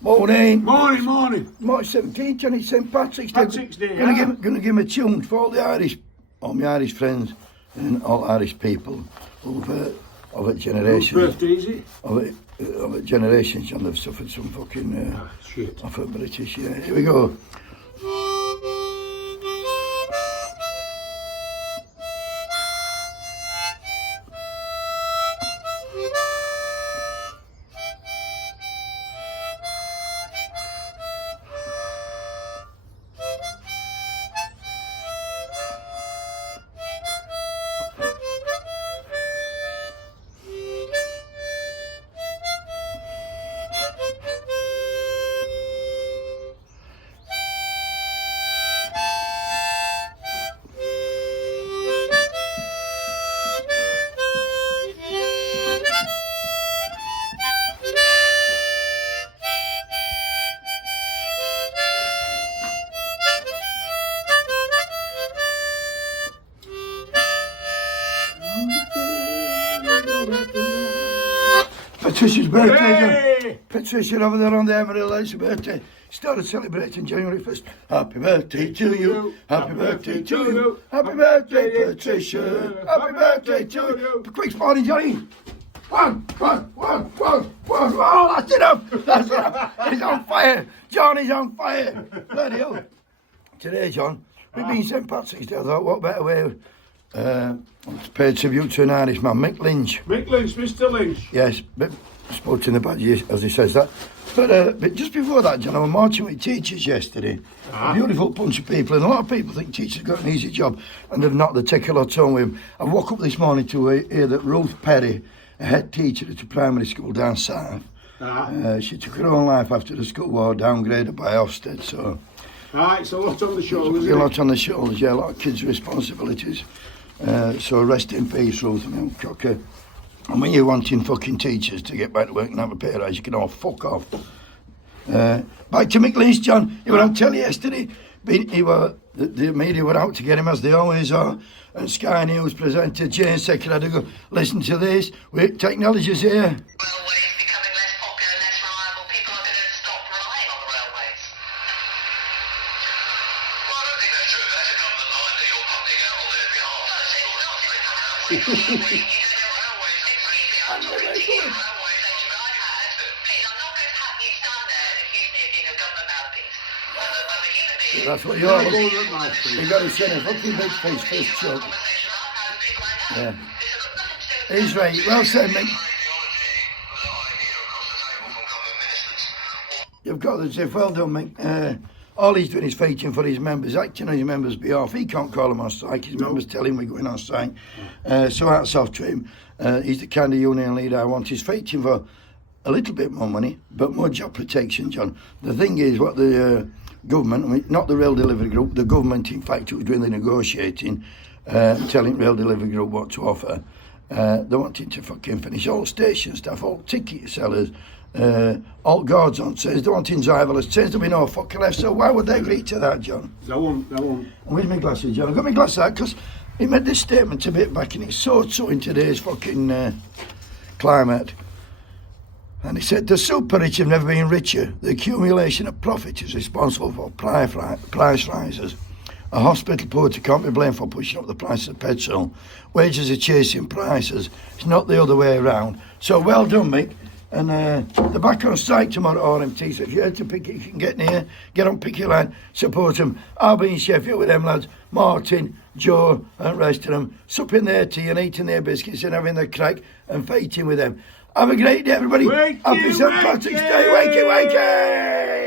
Morning. Morning. March 17th, Johnny, St. Patrick's Day. Patrick's Day, yeah. Gonna give him a tune for all my Irish friends and all Irish people of it generations. Whose birthday is it? Of it generations, John, they've suffered some fucking Shit. off of British, yeah. Here we go. Patricia's birthday, John. Patricia over there on the Emerald, it's her birthday. Started celebrating January 1st. Happy birthday to you. Happy birthday to you. Happy birthday, Patricia. Happy birthday to you. Quick spawning, Johnny. One. Oh, that's enough. He's on fire. Johnny's on fire. Bloody hell. Today, John, we've been St. Patrick's Day. I thought, what better way to pay tribute to an Irishman, Mick Lynch. Mick Lynch, Mr. Lynch. Yes, but spoke in the badge as he says that. But just before that, John, I was marching with teachers yesterday. A beautiful bunch of people, and a lot of people think teachers got an easy job, and they've not. They take a lot home with them. I woke up this morning to hear that Ruth Perry, a head teacher at a primary school down south, she took her own life after the school war, downgraded by Ofsted. So, it's a lot on the shoulders. A lot on the shoulders, yeah, a lot of kids' responsibilities. So rest in peace, Ruth. Cocker. And when you're wanting fucking teachers to get back to work and have a pay rise, you can all fuck off. Back to Mick Lynch, John. He were on telly yesterday. The media were out to get him, as they always are. And Sky News presenter Jane Secker had to go, listen to this. Technology's here. Railways becoming less popular, less reliable. People are going to stop relying on the railways. Well, I don't think that's true. That's a government line that you're putting out on their behalf. You don't know railways. I'm not going to have you stand there and accuse me of being a government mouthpiece. That's what you are. You got to send a fucking big face first joke. Yeah. He's right. Well said, Mick. You've got to say, well done, Mick. All he's doing is fighting for his members, acting on his members' behalf. He can't call them on strike. His members tell him we're going on strike. So hats off to him. He's the kind of union leader I want. He's fighting for a little bit more money, but more job protection, John. The thing is, what the government, I mean, not the Rail Delivery Group, the government, in fact, who was doing the negotiating, telling Rail Delivery Group what to offer. They wanted to fucking finish all station staff, all ticket sellers, all guards on trains. They wanted driverless trains. There'll be no fucking left. So why would they agree to that, John? They won't. Where's my glasses, John? I've got my glasses out because he made this statement a bit back, and it's so in today's fucking climate. And he said, the super rich have never been richer. The accumulation of profit is responsible for price rises. A hospital poverty can't be blamed for pushing up the price of petrol. Wages are chasing prices. It's not the other way around. So well done, Mick. And they're back on strike tomorrow, RMT. So if you're here to pick it, you can get near, get on picket line, support them. I'll be in Sheffield with them lads, Martin, Joe, and the rest of them, supping their tea and eating their biscuits and having their crack and fighting with them. Have a great day, everybody. Happy St. Patrick's Day. Wakey, wakey!